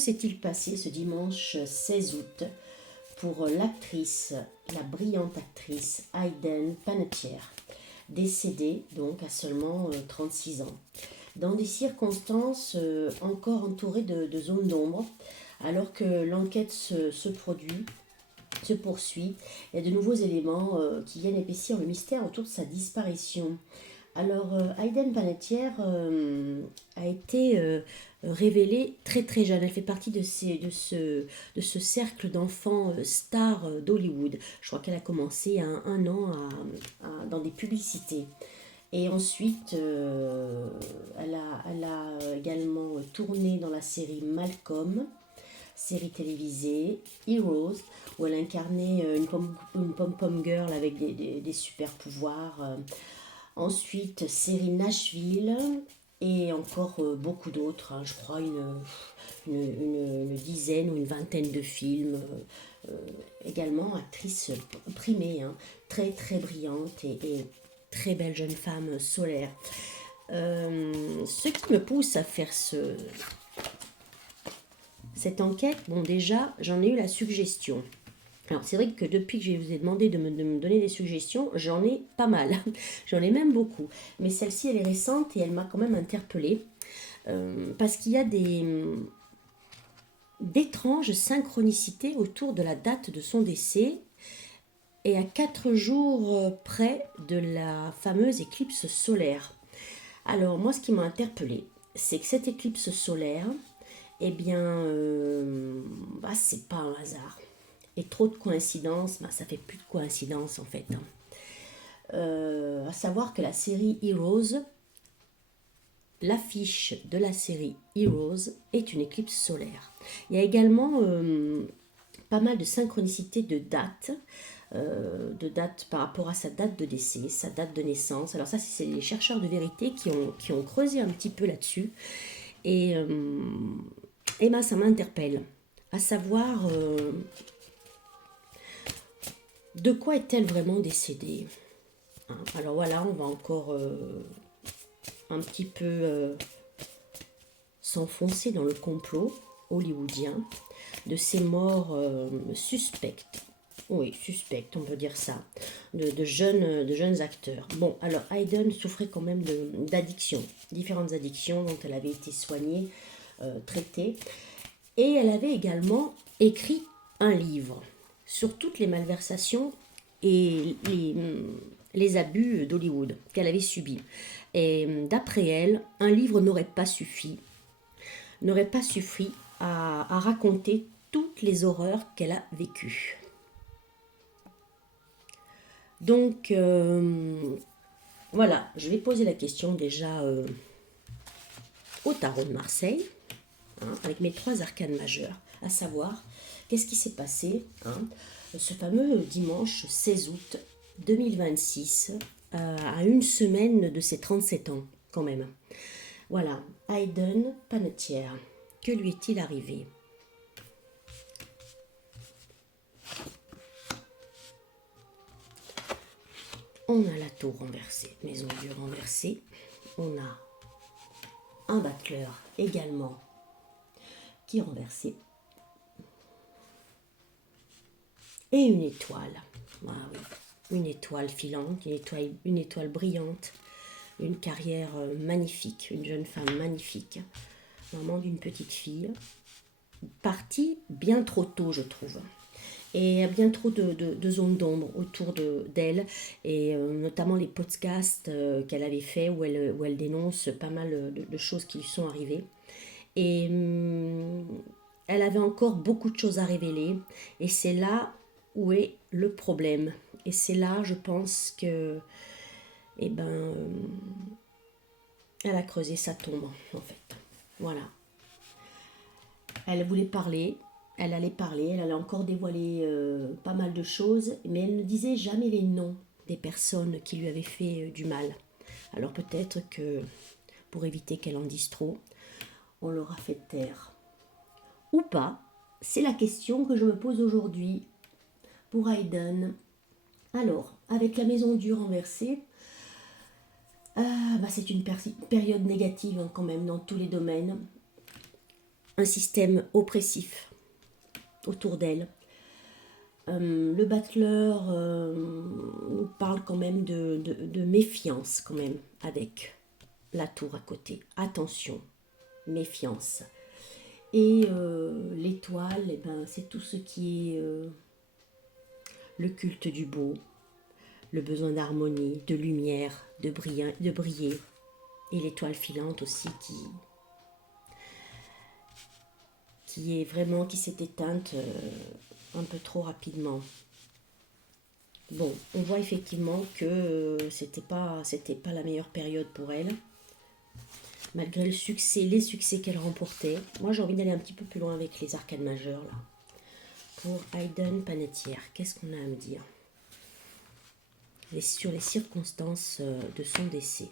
s'est-il passé ce dimanche 16 août pour l'actrice, la brillante actrice Hayden Panettiere, décédée donc à seulement 36 ans, dans des circonstances encore entourées de zones d'ombre, alors que l'enquête se poursuit. Il y a de nouveaux éléments qui viennent épaissir le mystère autour de sa disparition. Alors, Hayden Panettiere a été révélée très très jeune. Elle fait partie de ce cercle d'enfants stars d'Hollywood. Je crois qu'elle a commencé à 1 an dans des publicités. Et ensuite, elle a également tourné dans la série Malcolm, série télévisée, Heroes, où elle incarnait une pom-pom girl avec des super pouvoirs. Ensuite, série Nashville et encore beaucoup d'autres, hein, je crois une dizaine ou une vingtaine de films. Également actrice primée, hein, très très brillante et très belle jeune femme solaire. Ce qui me pousse à faire cette enquête, bon déjà, j'en ai eu la suggestion. Alors c'est vrai que depuis que je vous ai demandé de me donner des suggestions, j'en ai pas mal, j'en ai même beaucoup. Mais celle-ci, elle est récente et elle m'a quand même interpellée. Parce qu'il y a d'étranges synchronicités autour de la date de son décès et à 4 jours près de la fameuse éclipse solaire. Alors moi, ce qui m'a interpellée, c'est que cette éclipse solaire, eh bien, c'est pas un hasard. Et trop de coïncidences, ça fait plus de coïncidences en fait. À savoir que la série Heroes, l'affiche de la série Heroes est une éclipse solaire. Il y a également pas mal de synchronicité de dates par rapport à sa date de décès, sa date de naissance. Alors ça, c'est les chercheurs de vérité qui ont creusé un petit peu là-dessus. Et ça m'interpelle. À savoir, de quoi est-elle vraiment décédée? Alors voilà, on va encore un petit peu s'enfoncer dans le complot hollywoodien de ces morts suspectes. Oui, suspectes, on peut dire ça, de jeunes acteurs. Bon, alors Hayden souffrait quand même d'addictions, différentes addictions dont elle avait été soignée, traitée. Et elle avait également écrit un livre sur toutes les malversations et les abus d'Hollywood qu'elle avait subis. Et d'après elle, un livre n'aurait pas suffi à raconter toutes les horreurs qu'elle a vécues. Donc, voilà, je vais poser la question déjà au tarot de Marseille, avec mes 3 arcanes majeures, à savoir, qu'est-ce qui s'est passé ce fameux dimanche 16 août 2026, à une semaine de ses 37 ans, quand même. Voilà, Hayden Panettiere, que lui est-il arrivé? On a la tour renversée, maison dure renversée. On a un battleur également qui est renversé. Et une étoile. Ah oui, une étoile filante, une étoile brillante. Une carrière magnifique, une jeune femme magnifique. Maman d'une petite fille. Partie bien trop tôt, je trouve. Et il y a bien trop de zones d'ombre autour d'elle, et notamment les podcasts qu'elle avait fait où elle dénonce pas mal de choses qui lui sont arrivées. Et elle avait encore beaucoup de choses à révéler, et c'est là où est le problème. Et c'est là, je pense que, elle a creusé sa tombe, en fait. Voilà. Elle voulait parler. Elle allait encore dévoiler pas mal de choses, mais elle ne disait jamais les noms des personnes qui lui avaient fait du mal. Alors peut-être que, pour éviter qu'elle en dise trop, on l'aura fait taire. Ou pas, c'est la question que je me pose aujourd'hui pour Hayden. Alors, avec la maison dure renversée, c'est une période négative quand même dans tous les domaines. un système oppressif autour d'elle. Le battleur nous parle quand même de méfiance quand même avec la tour à côté. Attention, méfiance. Et l'étoile, eh ben, c'est tout ce qui est le culte du beau, le besoin d'harmonie, de lumière, de briller. Et l'étoile filante aussi qui est vraiment, qui s'est éteinte un peu trop rapidement. Bon, on voit effectivement que c'était pas la meilleure période pour elle, malgré le succès, les succès qu'elle remportait. Moi, j'ai envie d'aller un petit peu plus loin avec les arcanes majeures là. Pour Hayden Panettiere, qu'est-ce qu'on a à me dire sur les circonstances de son décès?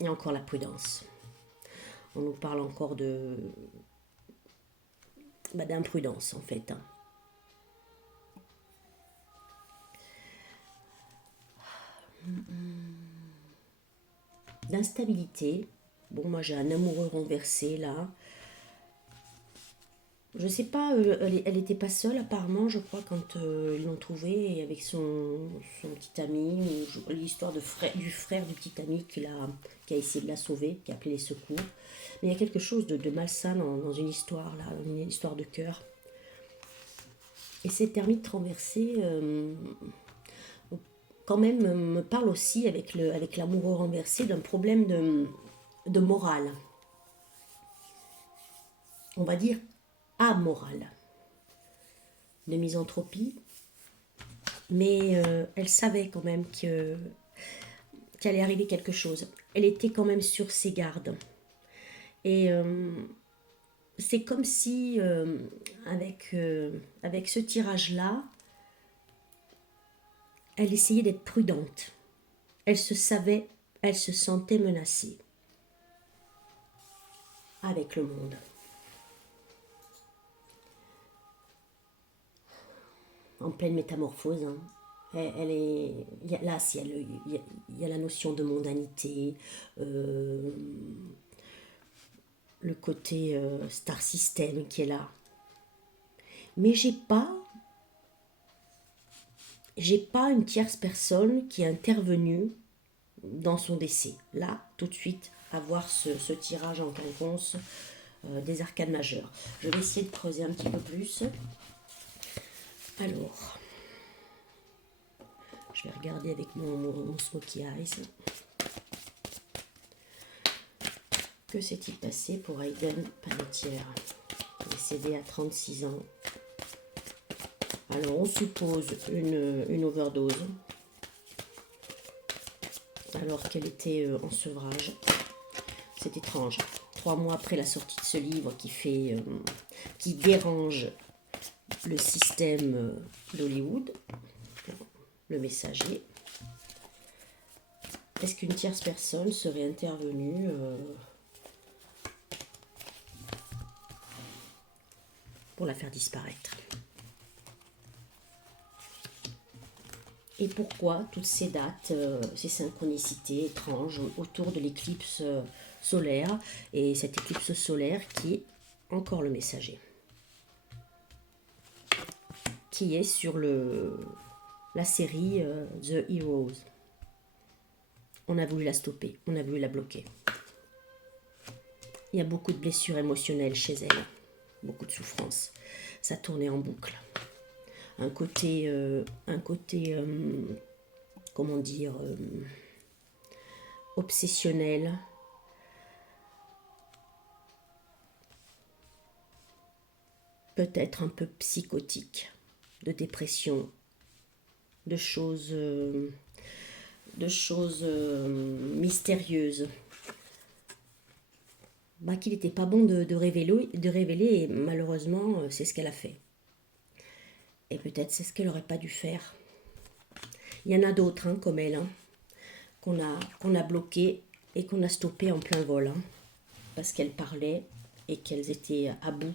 Et encore la prudence. On nous parle encore d'imprudence en fait. D'instabilité. Bon, moi j'ai un amoureux renversé là. Je sais pas, elle était pas seule apparemment, je crois, quand ils l'ont trouvée avec son petit ami, l'histoire du frère du petit ami qui a essayé de la sauver, qui a appelé les secours. Mais il y a quelque chose de malsain dans une histoire là, une histoire de cœur. Et cette ermite renversée, quand même, me parle aussi avec l'amoureux renversé d'un problème de morale. On va dire amorale, de misanthropie, mais elle savait quand même qu'allait arriver quelque chose. Elle était quand même sur ses gardes. Et c'est comme si, avec ce tirage-là, elle essayait d'être prudente. Elle se sentait menacée avec le monde. En pleine métamorphose. Hein. Il y a la notion de mondanité, le côté star system qui est là. Mais j'ai pas une tierce personne qui est intervenue dans son décès. Là, tout de suite, avoir ce tirage en quinconce des arcanes majeures. Je vais essayer de creuser un petit peu plus. Alors, je vais regarder avec mon Smoky Eyes. Que s'est-il passé pour Hayden Panettiere, décédé à 36 ans? Alors, on suppose une overdose, alors qu'elle était en sevrage. C'est étrange. 3 mois après la sortie de ce livre qui dérange le système d'Hollywood, le messager. Est-ce qu'une tierce personne serait intervenue pour la faire disparaître? Et pourquoi toutes ces dates, ces synchronicités étranges autour de l'éclipse solaire, et cette éclipse solaire qui est encore le messager, qui est sur la série The Heroes. On a voulu la stopper, on a voulu la bloquer. Il y a beaucoup de blessures émotionnelles chez elle, beaucoup de souffrance. Ça tournait en boucle. Un côté comment dire, obsessionnel. Peut-être un peu psychotique, de dépression, de choses mystérieuses. Qu'il n'était pas bon de révéler, et malheureusement, c'est ce qu'elle a fait. Et peut-être c'est ce qu'elle n'aurait pas dû faire. Il y en a d'autres comme elle, qu'on a bloqué et qu'on a stoppé en plein vol, parce qu'elles parlaient et qu'elles étaient à bout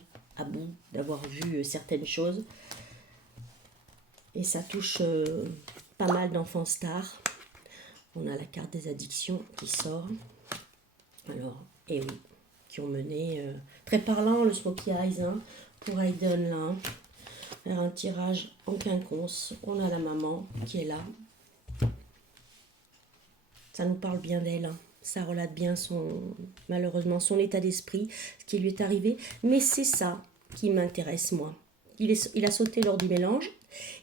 d'avoir vu certaines choses. Et ça touche pas mal d'enfants stars, On a la carte des addictions qui sort. Alors, et oui, qui ont mené, très parlant le Smoky Eyes, hein, pour Aiden là. Faire un tirage en quinconce. On a la maman qui est là. Ça nous parle bien d'elle. Hein. Ça relate bien malheureusement son état d'esprit, ce qui lui est arrivé. Mais c'est ça qui m'intéresse moi. Il a sauté lors du mélange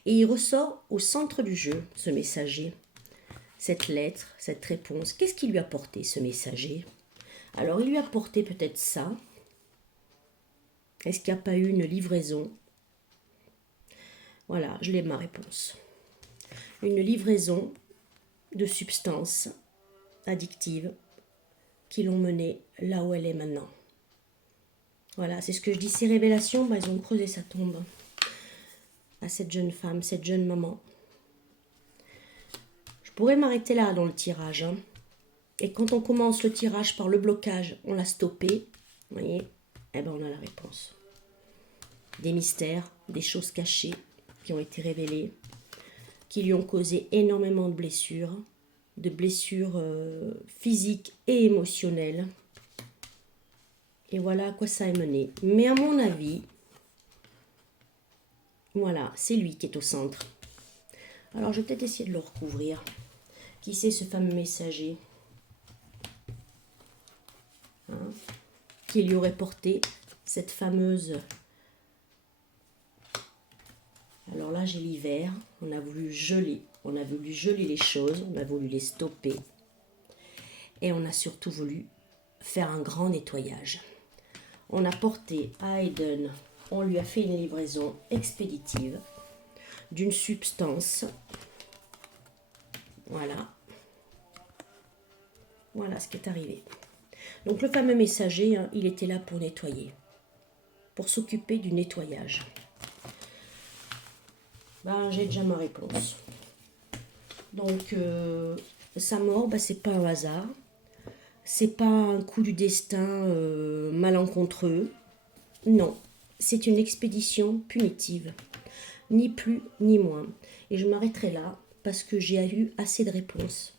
et il ressort au centre du jeu, ce messager. Cette lettre, cette réponse. Qu'est-ce qu'il lui a apporté, ce messager? Alors, il lui a apporté peut-être ça. Est-ce qu'il n'y a pas eu une livraison? Voilà, je l'ai ma réponse. Une livraison de substances addictives qui l'ont menée là où elle est maintenant. Voilà, c'est ce que je dis. Ces révélations, elles ont creusé sa tombe à cette jeune femme, cette jeune maman. Je pourrais m'arrêter là dans le tirage. Hein. Et quand on commence le tirage par le blocage, on l'a stoppé. Vous voyez, eh ben on a la réponse. Des mystères, des choses cachées qui ont été révélées, qui lui ont causé énormément de blessures physiques et émotionnelles. Et voilà à quoi ça est mené. Mais à mon avis, voilà, c'est lui qui est au centre. Alors je vais peut-être essayer de le recouvrir. Qui c'est ce fameux messager, hein, qui lui aurait porté cette fameuse... Alors là, j'ai l'hiver. On a voulu geler les choses, on a voulu les stopper. Et on a surtout voulu faire un grand nettoyage. On a porté à Aiden, on lui a fait une livraison expéditive d'une substance. Voilà. Voilà ce qui est arrivé. Donc le fameux messager, hein, il était là pour nettoyer, pour s'occuper du nettoyage. Ben, j'ai déjà ma réponse. Donc sa mort, c'est pas un hasard. C'est pas un coup du destin malencontreux. Non, c'est une expédition punitive. Ni plus ni moins. Et je m'arrêterai là parce que j'ai eu assez de réponses.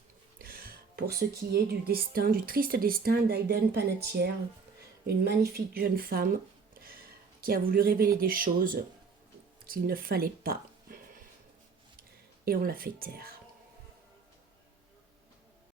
Pour ce qui est du destin, du triste destin d'Aiden Panettiere, une magnifique jeune femme qui a voulu révéler des choses qu'il ne fallait pas. Et on l'a fait taire.